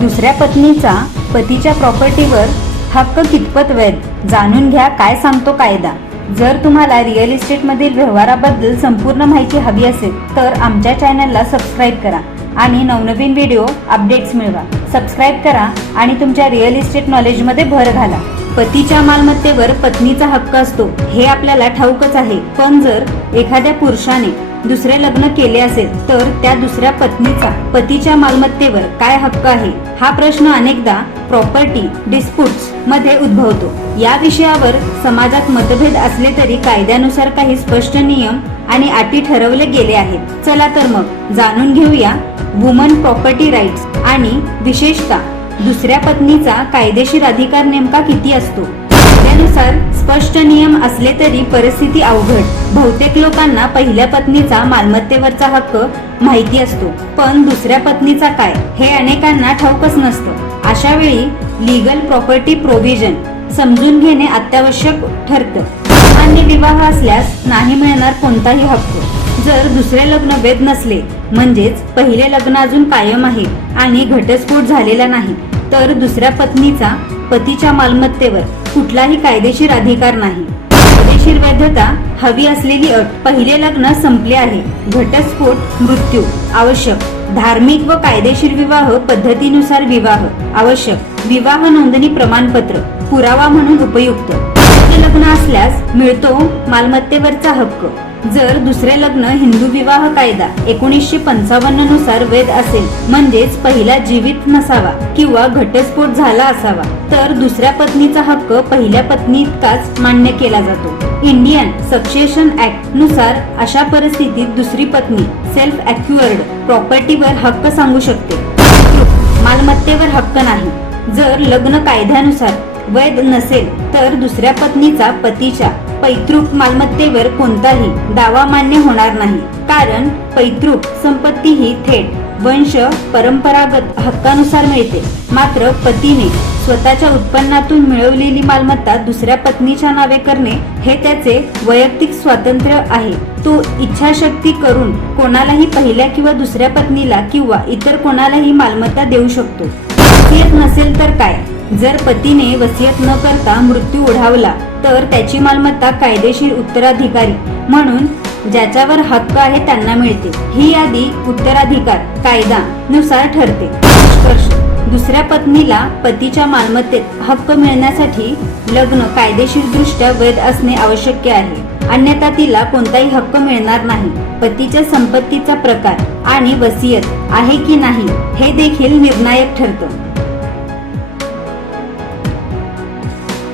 दुसऱ्या पत्नीचा पतीच्या प्रॉपर्टीवर हक्क कितपत वैध? जाणून घ्या काय सांगतो कायदा? जर तुम्हाला रिअल इस्टेटमधील व्यवहाराबद्दल संपूर्ण माहिती हवी असेल तर आमच्या चॅनलला सबस्क्राईब करा आणि नवनवीन व्हिडिओ अपडेट्स मिळवा. सबस्क्राईब करा आणि तुमच्या रिअल इस्टेट नॉलेजमध्ये भर घाला. पतीच्या मालमत्तेवर पत्नीचा हक्क असतो हे आपल्याला ठाऊकच आहे. पण जर एखाद्या पुरुषाने दुसरे लग्न केले असेल तर त्या दुसऱ्या पत्नीचा पतीच्या मालमत्तेवर काय हक्क आहे? हा प्रश्न अनेकदा प्रॉपर्टी डिस्प्यूट्समध्ये उद्भवतो. या विषयावर समाजात मतभेद असले तरी कायद्यानुसार काही स्पष्ट नियम आणि अटी ठरवले गेले आहेत. चला तर मग जाणून घेऊया वुमन प्रॉपर्टी राईट्स आणि विशेषतः दुसऱ्या पत्नीचा कायदेशीर अधिकार नेमका किती असतो? त्यानुसार स्पष्ट नियम असले तरी परिस्थिती अवघड. बहुतेक लोकांना पहिल्या पत्नीचा मालमत्तेवरचा हक्क माहिती असतो. पण दुसऱ्या पत्नीचा काय? हे अनेकांना ठाऊकच नसतं. अशा वेळी लिगल प्रॉपर्टी प्रोव्हिजन समजून घेणे अत्यावश्यक ठरतं. सामान्य विवाह असल्यास नाही मिळणार कोणताही हक्क. जर दुसरे लग्न वेद नसले म्हणजेच पहिले लग्न अजून कायम आहे आणि घटस्फोट झालेला नाही तर दुसऱ्या पत्नीचा पतीच्या मालमत्तेवर कुठलाही कायदेशीर अधिकार नाही. कायदेशीर वैधता हवी असलेली अट पहिले लग्न संपले आहे. घटस्फोट मृत्यू आवश्यक. धार्मिक व कायदेशीर विवाह पद्धतीनुसार विवाह आवश्यक. विवाह नोंदणी प्रमाणपत्र पुरावा म्हणून उपयुक्त. लग्न असल्यास मिळतो मालमत्तेवरचा हक्क. जर दुसरे लग्न हिंदू विवाह कायदा एकोणीसशे पंचावन्ननुसार वैध असेल म्हणजेच पहिला जीवित नसावा किंवा घटस्फोट झाला असावा तर दुसऱ्या पत्नीचा हक्क पहिल्या पत्नी इतकाच मान्य केला जातो. इंडियन सक्सेशन ऍक्टनुसार अशा परिस्थितीत दुसरी पत्नी सेल्फ अक्युअर्ड प्रॉपर्टीवर हक्क सांगू शकते. मालमत्तेवर हक्क नाही. जर लग्न कायद्यानुसार वैध नसेल तर दुसऱ्या पत्नीचा पतीच्या पैतृक मालमत्तेवर कोणताही दावा मान्य होणार नाही. कारण पैतृक संपत्ती ही थेट वंश परंपरागत हक्कानुसार मिळते. मात्र पतीने स्वतःच्या उत्पन्नातून मिळवलेली मालमत्ता दुसऱ्या पत्नीच्या नावे करणे हे त्याचे वैयक्तिक स्वातंत्र्य आहे. तो इच्छाशक्ती करून कोणालाही पहिल्या किंवा दुसऱ्या पत्नीला किंवा इतर कोणालाही मालमत्ता देऊ शकतो. नसेल तर काय? जर पतीने वसियत न करता मृत्यू ओढावला तर त्याची मालमत्ता कायदेशीर उत्तराधिकारी म्हणून ज्याच्यावर हक्क आहे त्यांना मिळते. ही यादी उत्तराधिकार कायदा नुसार ठरते. निष्कर्ष दुसऱ्या पत्नीला पतीच्या मालमत्तेत हक्क मिळण्यासाठी लग्न कायदेशीर दृष्ट्या वैध असणे आवश्यक आहे. अन्यथा तिला कोणताही हक्क मिळणार नाही. पतीच्या संपत्तीचा प्रकार आणि वसियत आहे की नाही हे देखील निर्णायक ठरतं.